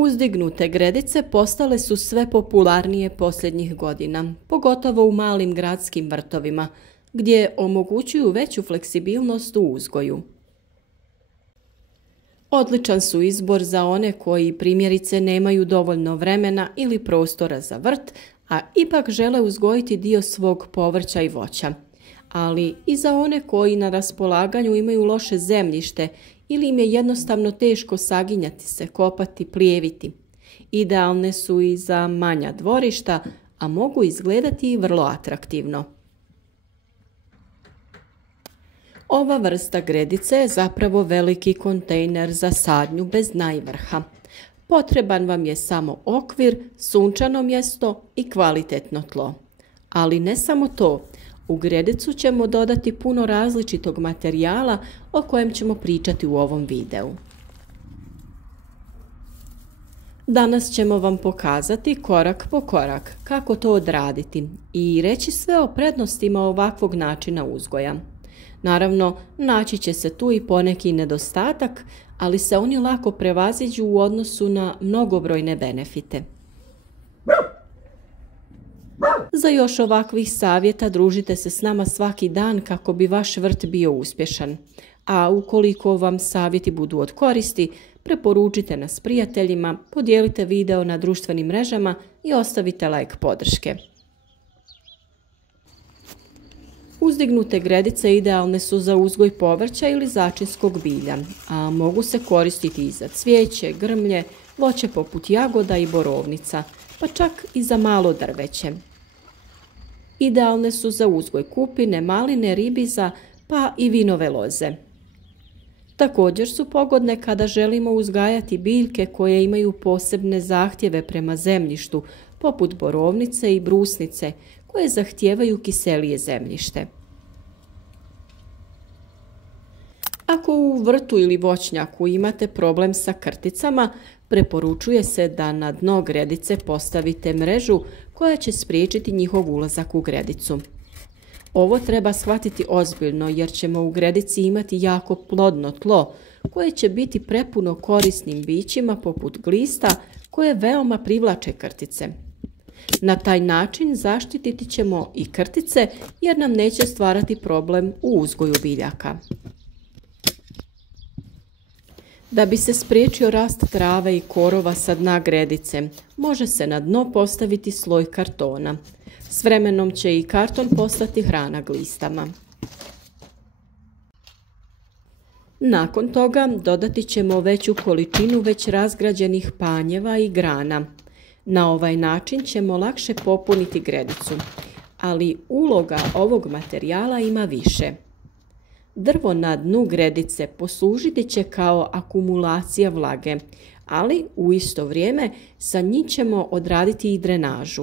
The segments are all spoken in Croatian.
Uzdignute gredice postale su sve popularnije posljednjih godina, pogotovo u malim gradskim vrtovima, gdje omogućuju veću fleksibilnost u uzgoju. Odličan su izbor za one koji primjerice nemaju dovoljno vremena ili prostora za vrt, a ipak žele uzgojiti dio svog povrća i voća. Ali i za one koji na raspolaganju imaju loše zemljište ili im je jednostavno teško saginjati se, kopati, plijeviti. Idealne su i za manja dvorišta, a mogu izgledati i vrlo atraktivno. Ova vrsta gredice je zapravo veliki kontejner za sadnju bez dna i vrha. Potreban vam je samo okvir, sunčano mjesto i kvalitetno tlo. Ali ne samo to, u gredicu ćemo dodati puno različitog materijala o kojem ćemo pričati u ovom videu. Danas ćemo vam pokazati korak po korak kako to odraditi i reći sve o prednostima ovakvog načina uzgoja. Naravno, naći će se tu i poneki nedostatak, ali se oni lako prevaziđu u odnosu na mnogobrojne benefite. Za još ovakvih savjeta družite se s nama svaki dan kako bi vaš vrt bio uspješan. A ukoliko vam savjeti budu od koristi, preporučite nas prijateljima, podijelite video na društvenim mrežama i ostavite like podrške. Uzdignute gredice idealne su za uzgoj povrća ili začinskog bilja, a mogu se koristiti i za cvijeće, grmlje, voće poput jagoda i borovnica, pa čak i za malo drveće. Idealne su za uzgoj kupine, maline, ribiza, pa i vinove loze. Također su pogodne kada želimo uzgajati biljke koje imaju posebne zahtjeve prema zemljištu, poput borovnice i brusnice, koje zahtijevaju kiselije zemljište. Ako u vrtu ili voćnjaku imate problem sa krticama, preporučuje se da na dno gredice postavite mrežu koja će spriječiti njihov ulazak u gredicu. Ovo treba shvatiti ozbiljno jer ćemo u gredici imati jako plodno tlo koje će biti prepuno korisnim bićima poput glista koje veoma privlače krtice. Na taj način zaštititi ćemo i krtice jer nam neće stvarati problem u uzgoju biljaka. Da bi se spriječio rast trave i korova sa dna gredice, može se na dno postaviti sloj kartona. S vremenom će i karton postati hrana glistama. Nakon toga dodati ćemo veću količinu već razgrađenih panjeva i grana. Na ovaj način ćemo lakše popuniti gredicu, ali uloga ovog materijala ima više. Drvo na dnu gredice poslužiti će kao akumulacija vlage, ali u isto vrijeme sa njim ćemo odraditi i drenažu.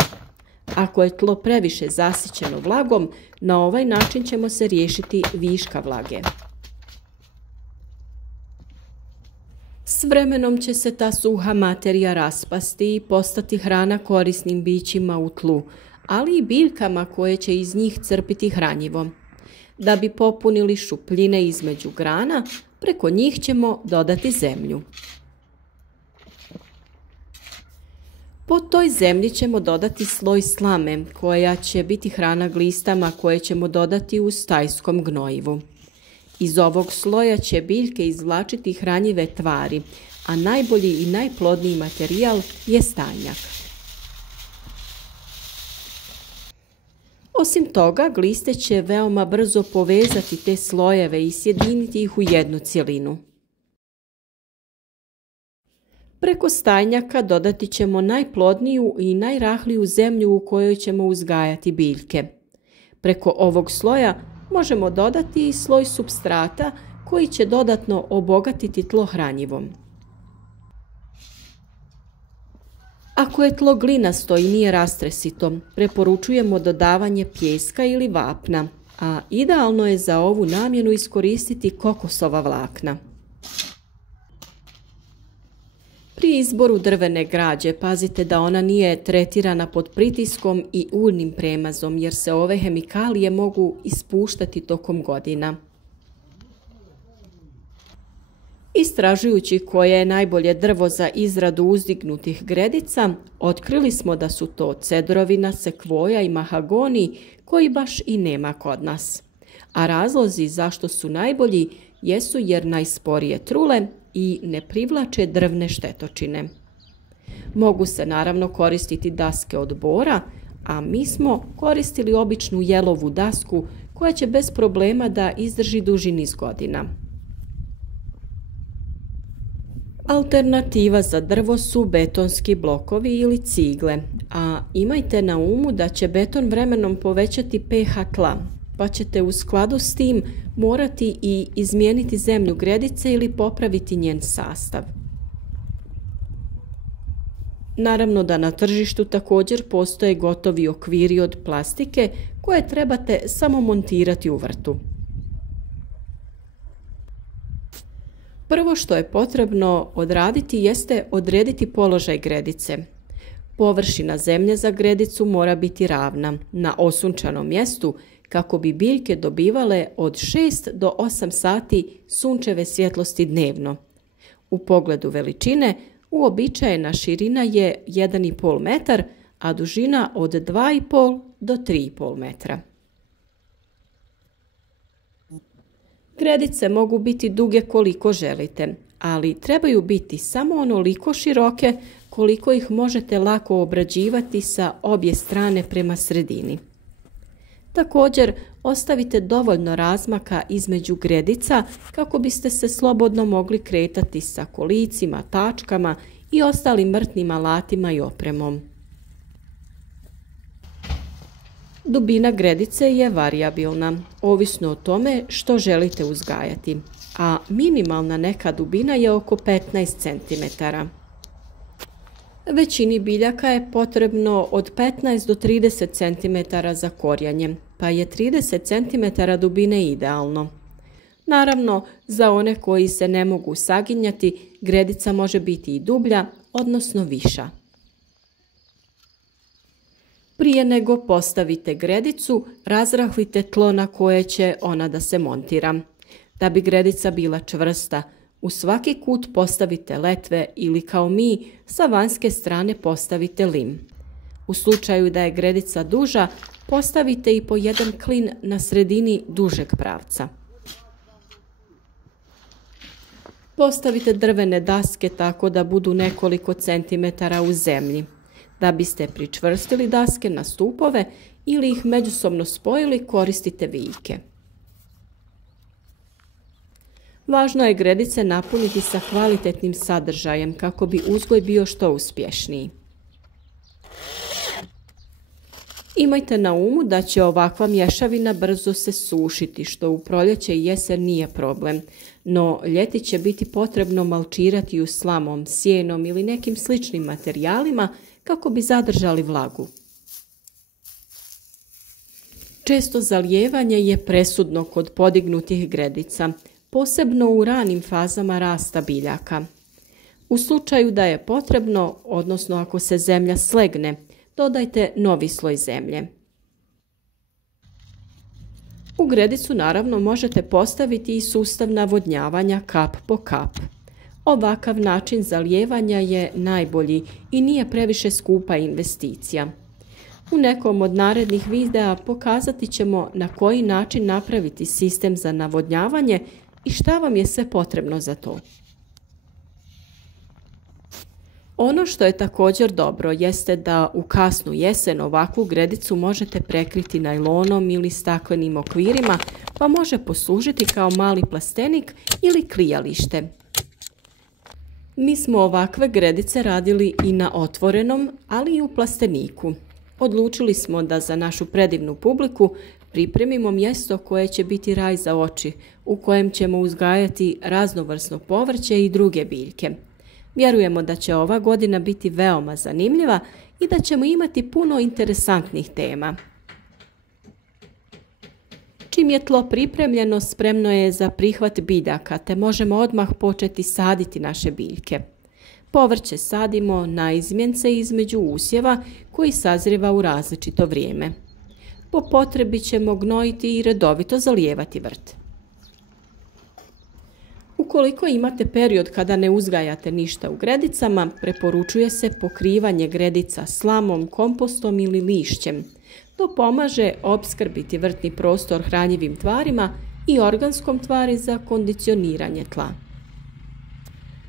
Ako je tlo previše zasićeno vlagom, na ovaj način ćemo se riješiti viška vlage. S vremenom će se ta suha materija raspasti i postati hrana korisnim bićima u tlu, ali i biljkama koje će iz njih crpiti hranjivo. Da bi popunili šupljine između grana, preko njih ćemo dodati zemlju. Po toj zemlji ćemo dodati sloj slame koja će biti hrana glistama koje ćemo dodati u stajskom gnojivu. Iz ovog sloja će biljke izvlačiti hranjive tvari, a najbolji i najplodniji materijal je stajnjak. Osim toga, gliste će veoma brzo povezati te slojeve i sjediniti ih u jednu cjelinu. Preko stajnjaka dodati ćemo najplodniju i najrahliju zemlju u kojoj ćemo uzgajati biljke. Preko ovog sloja možemo dodati i sloj supstrata koji će dodatno obogatiti tlo hranjivom. Ako je tlo glinasto i nije rastresito, preporučujemo dodavanje pijeska ili vapna, a idealno je za ovu namjenu iskoristiti kokosova vlakna. Pri izboru drvene građe pazite da ona nije tretirana pod pritiskom i uljnim premazom jer se ove hemikalije mogu ispuštati tokom godina. Istražujući koje je najbolje drvo za izradu uzdignutih gredica, otkrili smo da su to cedrovina, sekvoja i mahagoni koji baš i nema kod nas. A razlozi zašto su najbolji jesu jer najsporije trule i ne privlače drvne štetočine. Mogu se naravno koristiti daske od bora, a mi smo koristili običnu jelovu dasku koja će bez problema da izdrži duži niz godina. Alternativa za drvo su betonski blokovi ili cigle, a imajte na umu da će beton vremenom povećati pH tla, pa ćete u skladu s tim morati i izmijeniti zemlju gredice ili popraviti njen sastav. Naravno da na tržištu također postoje gotovi okviri od plastike koje trebate samo montirati u vrtu. Prvo što je potrebno odraditi jeste odrediti položaj gredice. Površina zemlje za gredicu mora biti ravna, na osunčanom mjestu, kako bi biljke dobivale od 6 do 8 sati sunčeve svjetlosti dnevno. U pogledu veličine, uobičajena širina je 1,5 metar, a dužina od 2,5 do 3,5 metra. Gredice mogu biti duge koliko želite, ali trebaju biti samo onoliko široke koliko ih možete lako obrađivati sa obje strane prema sredini. Također, ostavite dovoljno razmaka između gredica kako biste se slobodno mogli kretati sa kolicima, tačkama i ostalim vrtnim alatima i opremom. Dubina gredice je varijabilna, ovisno o tome što želite uzgajati, a minimalna neka dubina je oko 15 cm. Većini biljaka je potrebno od 15 do 30 cm za korjanje, pa je 30 cm dubine idealno. Naravno, za one koji se ne mogu saginjati, gredica može biti i dublja, odnosno viša. Prije nego postavite gredicu, razrahlite tlo na koje će ona da se montira. Da bi gredica bila čvrsta, u svaki kut postavite letve ili kao mi, sa vanjske strane postavite lim. U slučaju da je gredica duža, postavite i po jedan klin na sredini dužeg pravca. Postavite drvene daske tako da budu nekoliko centimetara u zemlji. Da biste pričvrstili daske na stupove ili ih međusobno spojili, koristite vijke. Važno je gredice napuniti sa kvalitetnim sadržajem kako bi uzgoj bio što uspješniji. Imajte na umu da će ovakva mješavina brzo se sušiti, što u proljeće i jesen nije problem, no ljeti će biti potrebno malčirati ju slamom, sjenom ili nekim sličnim materijalima kako bi zadržali vlagu. Često zalijevanje je presudno kod podignutih gredica, posebno u ranim fazama rasta biljaka. U slučaju da je potrebno, odnosno ako se zemlja slegne, dodajte novi sloj zemlje. U gredicu naravno možete postaviti i sustav navodnjavanja kap po kap. Ovakav način zalijevanja je najbolji i nije previše skupa investicija. U nekom od narednih videa pokazati ćemo na koji način napraviti sistem za navodnjavanje i šta vam je sve potrebno za to. Ono što je također dobro jeste da u kasnu jesen ovakvu gredicu možete prekriti najlonom ili staklenim okvirima, pa može poslužiti kao mali plastenik ili klijalište. Mi smo ovakve gredice radili i na otvorenom, ali i u plasteniku. Odlučili smo da za našu predivnu publiku pripremimo mjesto koje će biti raj za oči, u kojem ćemo uzgajati raznovrsno povrće i druge biljke. Vjerujemo da će ova godina biti veoma zanimljiva i da ćemo imati puno interesantnih tema. Čim je tlo pripremljeno, spremno je za prihvat biljaka, te možemo odmah početi saditi naše biljke. Povrće sadimo na izmjence između usjeva koji sazrijeva u različito vrijeme. Po potrebi ćemo gnojiti i redovito zalijevati vrt. U Ukoliko imate period kada ne uzgajate ništa u gredicama, preporučuje se pokrivanje gredica slamom, kompostom ili lišćem. To pomaže opskrbiti vrtni prostor hranjivim tvarima i organskom tvari za kondicioniranje tla.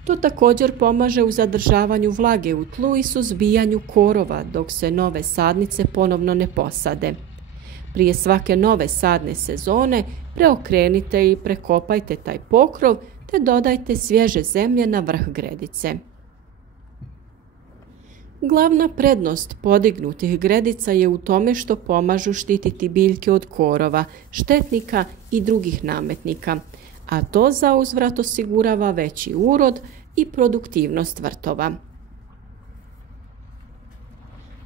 To također pomaže u zadržavanju vlage u tlu i suzbijanju korova dok se nove sadnice ponovno ne posade. Prije svake nove sadne sezone preokrenite i prekopajte taj pokrov te dodajte svježe zemlje na vrh gredice. Glavna prednost podignutih gredica je u tome što pomažu štititi biljke od korova, štetnika i drugih nametnika, a to zauzvrat osigurava veći urod i produktivnost vrtova.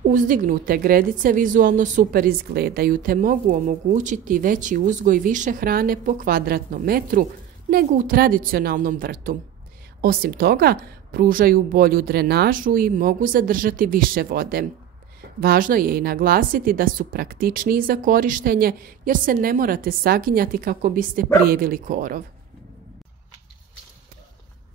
Uzdignute gredice vizualno super izgledaju te mogu omogućiti veći uzgoj više hrane po kvadratnom metru nego u tradicionalnom vrtu. Osim toga, pružaju bolju drenažu i mogu zadržati više vode. Važno je i naglasiti da su praktičniji za korištenje jer se ne morate saginjati kako biste prijevili korov.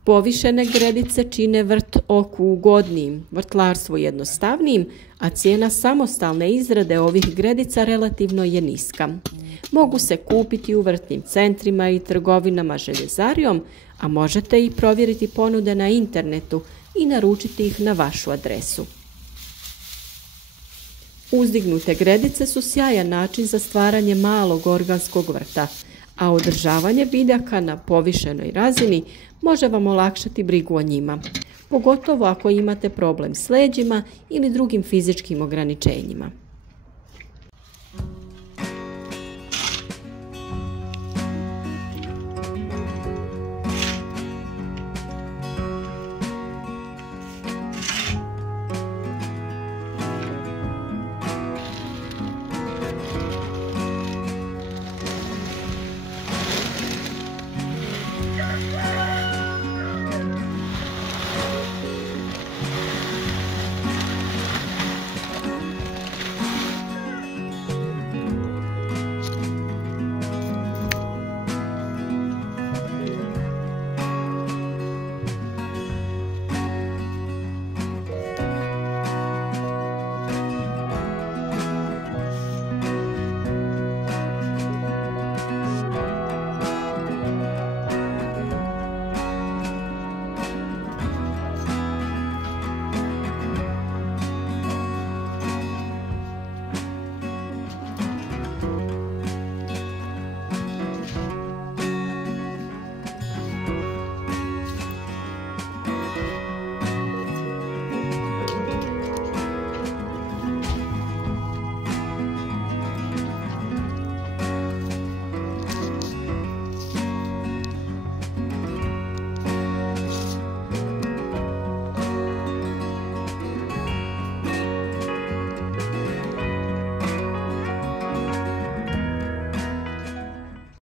Povišene gredice čine vrt oku ugodnijim, vrtlarstvo jednostavnijim, a cijena samostalne izrade ovih gredica relativno je niska. Mogu se kupiti u vrtnim centrima i trgovinama željezarijom, a možete i provjeriti ponude na internetu i naručiti ih na vašu adresu. Uzdignute gredice su sjajan način za stvaranje malog organskog vrta, a održavanje biljaka na povišenoj razini može vam olakšati brigu o njima, pogotovo ako imate problem s leđima ili drugim fizičkim ograničenjima.